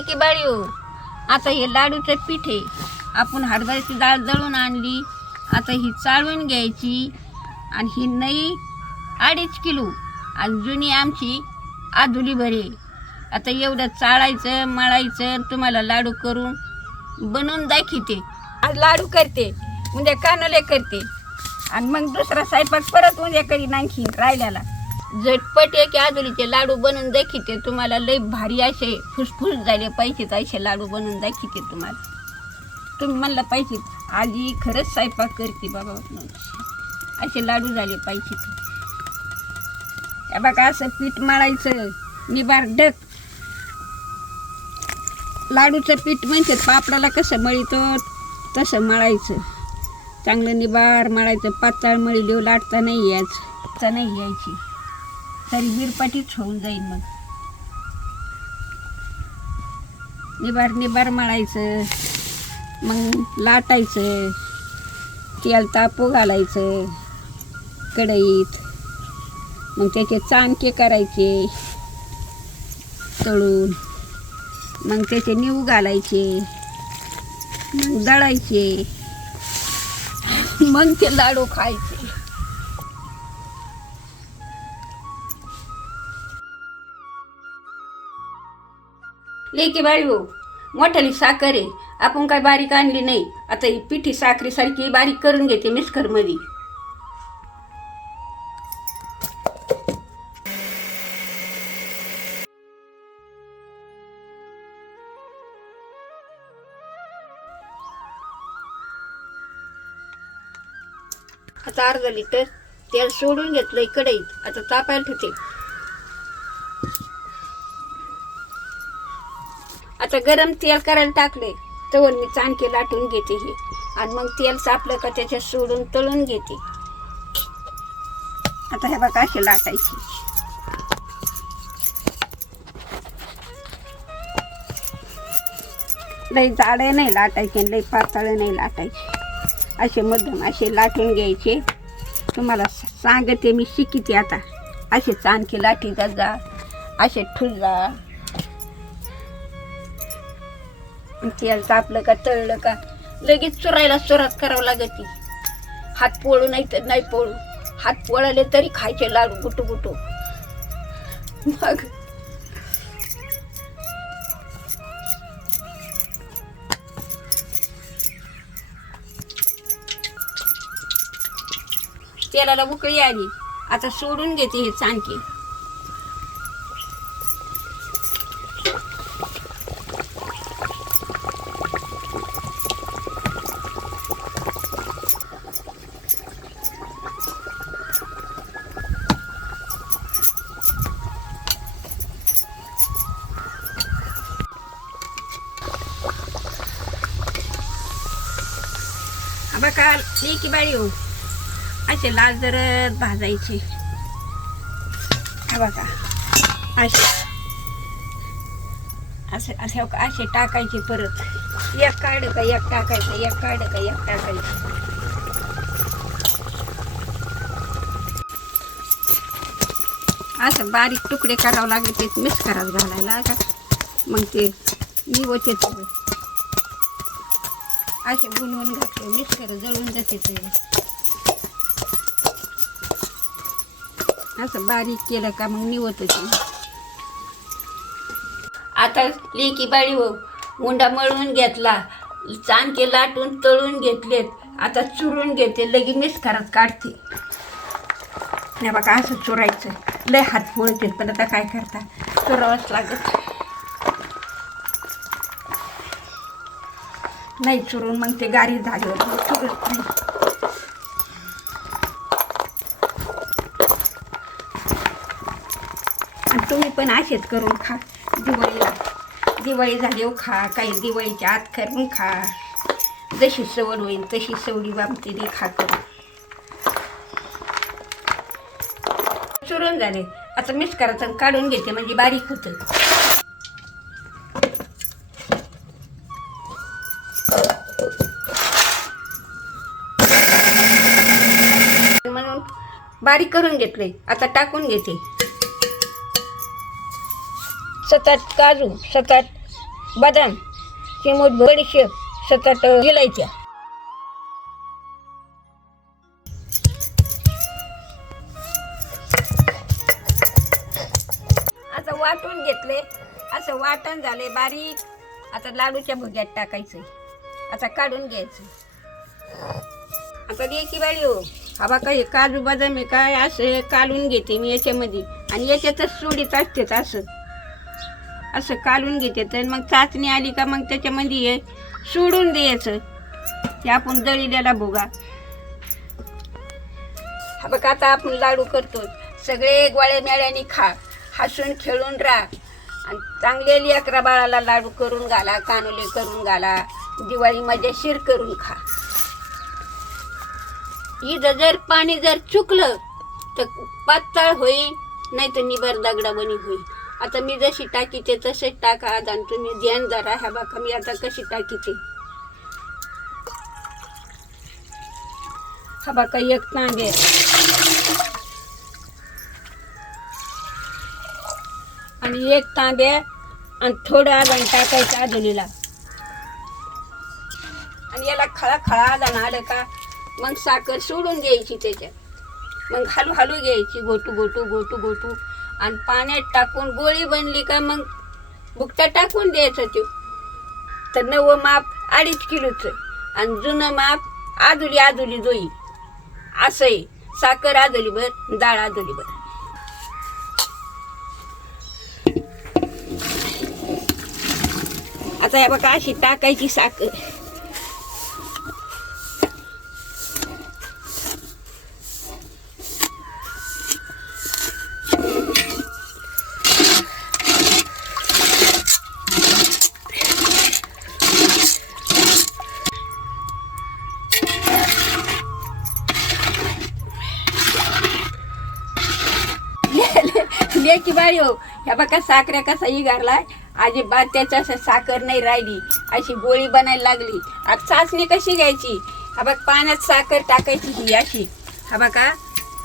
की बाळी हो आता हे लाडूचं पीठ आहे. आपण हरभऱ्याची डाळ दळून आणली. आता ही चाळून घ्यायची. आणि ही नई अडीच किलो. आणि जुनी आमची आधुली भरे आता एवढं चाळायचं मळायचं तुम्हाला लाडू करून बनवून दाखवते. आज लाडू करते उद्या कानोले करते. आणि मग दुसरा स्वयंपाक परत उद्या करीन आणखी राहिल्याला. झटपट एक आदुलीचे लाडू बनवून दाखिते तुम्हाला लई भारी असे फुसफुस झाले पाहिजेत असे लाडू बनवून दाखिते तुम्हाला. तुम्ही म्हणलं पाहिजे आजी खरंच स्वयंपाक करते बाबा असे लाडू झाले पाहिजे हे बघा असं पीठ मळायचं निबार ढक. लाडूचं पीठ म्हणजे पापडाला कसं मळीतो तसं मळायचं. चांगलं निबार मळायचं पातळ देऊ लाटता नाही यायचं. नाही यायची. तरी विरपाटीच होऊन जाईल मग. निबार निबार मळायचं मग लाटायचं तेल तापू घालायचं कढईत मग त्याचे चानके करायचे तळून मग त्याचे निव घालायचे मग दळायचे मग ते लाडू खायचे. लेकी बाळी. हो मोठाली साखर आहे. आपण काय बारीक आणली नाही. आता ही पिठी साखरेसारखी बारीक करून घेते मिस्करमध्ये आता अर्धा लिटर तेल सोडून घेतलं कढईत. आता तापायला ठेवते. आता गरम तेल करायला टाकले तवर मी चाणके लाटून घेते हे. आणि मग तेल सापलं का त्याच्यात सोडून तळून घेते. आता हे बघा अशी लाटायची. लई जाडे नाही लाटायचे लई पातळ नाही लाटायचे. असे मध्यम असे लाटून घ्यायचे. तुम्हाला सांगते मी शिकिते आता. असे चाणके लाटी जा असे ठुजा तेल तापलं का तळलं का? लगेच चुरायला सुरुवात करावं लागते. हात पोळू नाही तर नाही पोळू. हात पोळाले तरी खायचे लाडू गुटू गुटू. मग तेलाला उकळी आली. आता सोडून घेते हे चाणके बघा लेकी बाळी हो. असे लाल जरत भाजायचे. बघा. असे. असे असे हो असे टाकायचे परत. एक काढ का एक टाकायचं एक काढ का एक टाकायचं. असं बारीक तुकडे करावं लागेल ते मिक्स करावं घालायला का? मग ते निवते असे बनवून घातले मिक्स करा जळून जाते ते. असं बारीक केलं का मग निवत ते आता लेकी बाळी हो मुंडा मळून घेतला चाणके लाटून तळून घेतलेत आता चुरून घेते लगी मिस करत काढते. नाही बघा असं चुरायचं. लय हात फोडते पण आता काय करता? चुरावंच लागत. नाही चुरून मग ते गारी झाली मग नाही आणि तुम्ही पण असेच करून खा. दिवाळीला दिवाळी झाली हो खा. काही दिवाळीच्या आत करून खा. जशी सवड होईल तशी सवडी बाबती दे खा करून. चुरून झाले. आता मिक्स करायचं काढून घेते म्हणजे बारीक होतं. म्हणून बारीक करून घेतले. आता टाकून घेते. सतत काजू सतत बदाम चिमूट बडीशेप सतत गिलायच्या आता वाटून घेतले. असं वाटण झाले बारीक. आता लाडूच्या भुग्यात टाकायचं. आता काढून घ्यायचं. आता द्यायची बाळी हो. आबा काही काजू बदाम आहे काय असं कालून घेते मी याच्यामध्ये. आणि याच्यातच सोडीत असते असं. असं कालून घेते. तर मग चाचणी आली का मग त्याच्यामध्ये हे सोडून द्यायचं. ते आपण दळीलेला भोगा. हा बघ आता आपण लाडू करतो सगळे गोळ्या मेळ्याने खा. हसून खेळून राहा. आणि चांगले लेकरा बाळाला लाडू करून घाला कानुले करून घाला. दिवाळी मजेशीर करून खा. इथं जर पाणी जर चुकलं तर पातळ होईल नाही तर निबर दगडावणी होईल. आता मी जशी टाकीते तसेच टाका आज आणि तुम्ही ध्यान जरा ह्या बाका मी आता कशी टाकीते. हा बाका एक तांबे आणि एक तांबे आणि थोडं आदण टाकायचं आधुनीला. आणि याला खळा खळा आदण आलं का? मग साखर सोडून द्यायची त्याच्यात. मग हलू हलू घ्यायची गोटू गोटू गोटू गोटू आणि पाण्यात टाकून गोळी बनली का मग बुकटा टाकून द्यायचं ते तर नवं माप अडीच किलोचं आणि जुनं माप आदुली आदुली जोई असं आहे. साखर आदुली भर डाळ आदुली भर. आता या बघा अशी टाकायची साखर. लेकी हो. ह्या बघा साखऱ्या कसा गारलाय अजिबात त्याच्या असं साखर नाही राहिली. अशी गोळी बनायला लागली. आता चाचणी कशी घ्यायची? हा बघ पाण्यात साखर टाकायची ही अशी. हा बघा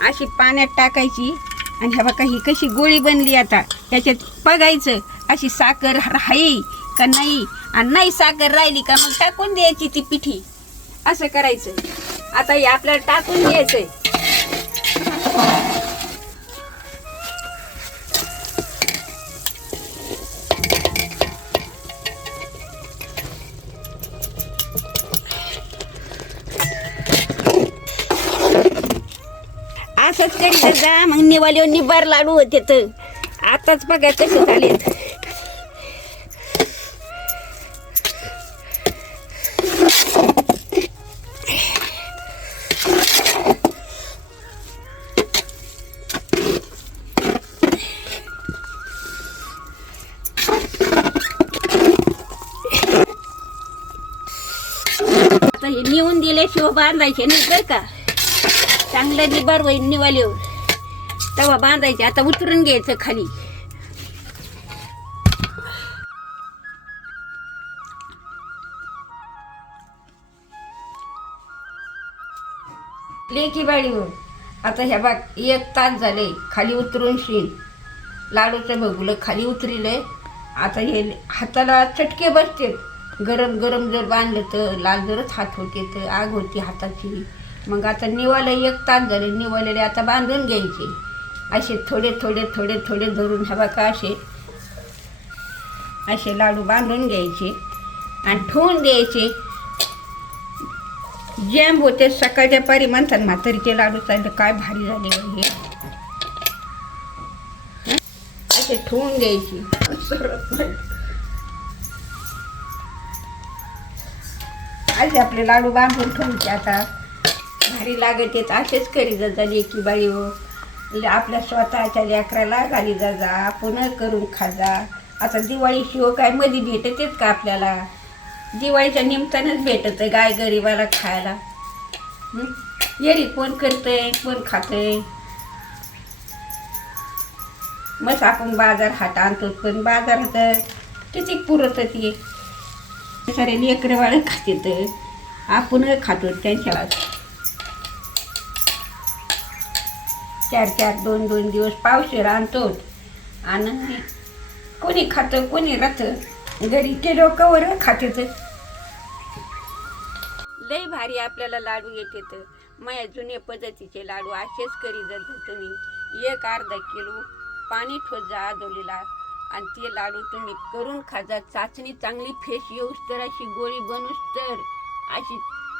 अशी पाण्यात टाकायची. आणि ह्या बघा ही कशी गोळी बनली आता. त्याच्यात बघायचं अशी साखर राही का नाही. आणि नाही साखर राहिली का मग टाकून द्यायची ती पिठी. असं करायचं. आता हे आपल्याला टाकून द्यायचंय तिकडे जा मग निवाले निबार लाडू होते तर. आताच बघा कसे झालेत आता हे नेऊन दिल्याशिवाय बांधायचे नाही बरं का. चांगलं निबार होईल निवाल्यावर तवा बांधायचे आता उतरून घ्यायचं खाली. लेकी बाळी हो. आता ह्या बाग एक तास झाले खाली उतरून शिन. लाडूचं बघुलं खाली उतरिले आता हे हाताला चटके बसते गरम गरम जर बांधलं तर लाल जरच हात होते तर आग होती हाताची. मग आता निवाले एक तास झाले निवालेले आता बांधून घ्यायचे. असे थोडे थोडे थोडे थोडे धरून हवा का असे. असे लाडू बांधून घ्यायचे आणि ठेवून द्यायचे. जॅम होते सकाळच्या पारी म्हणतात म्हातारीचे लाडू चालले काय भारी झाले हे. असे ठेवून द्यायचे. असे आपले लाडू बांधून ठेवूनचे आता. भारी लागत येत असेच करी जा लेकी बाई हो. आपल्या स्वतःच्या लेकराला घाली जा जा पुन्हा करून खा जा. आता दिवाळी शिव काय मध्ये भेटतेच का आपल्याला? दिवाळीच्या निमतानंच भेटत गाय गरिबाला खायला. येरी कोण करतंय कोण खातंय? मग आपण बाजार हात आणतो पण बाजारात किती पुरत ते. सारे लेकरं खात खाते तर आपण खातो त्यांच्या चार चार दोन दोन दिवस पावशेर आणतो आणि कोणी खातं कोणी राहतं घरीचे केलो कवर खाते तर भारी आपल्याला लाडू येते तर माझ्या जुन्या पद्धतीचे लाडू असेच करी जर तुम्ही. एक अर्धा किलो पाणी ठोजा आदोलीला. आणि ते लाडू तुम्ही करून खाजा. चाचणी चांगली फेस येऊस तर अशी गोळी बनूस तर. अशी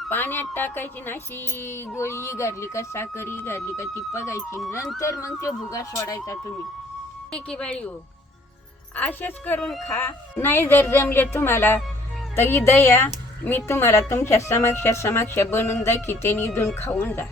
पाण्यात टाकायची ना अशी गोळी इगारली का साखर इगारली का ती बघायची. नंतर मग ते भुगा सोडायचा तुम्ही. की बाई हो. असेच करून खा. नाही जर जमले तुम्हाला तर इथं या मी तुम्हाला तुमच्या समक्ष समक्ष बनवून दाखवते ते निधून खाऊन जा.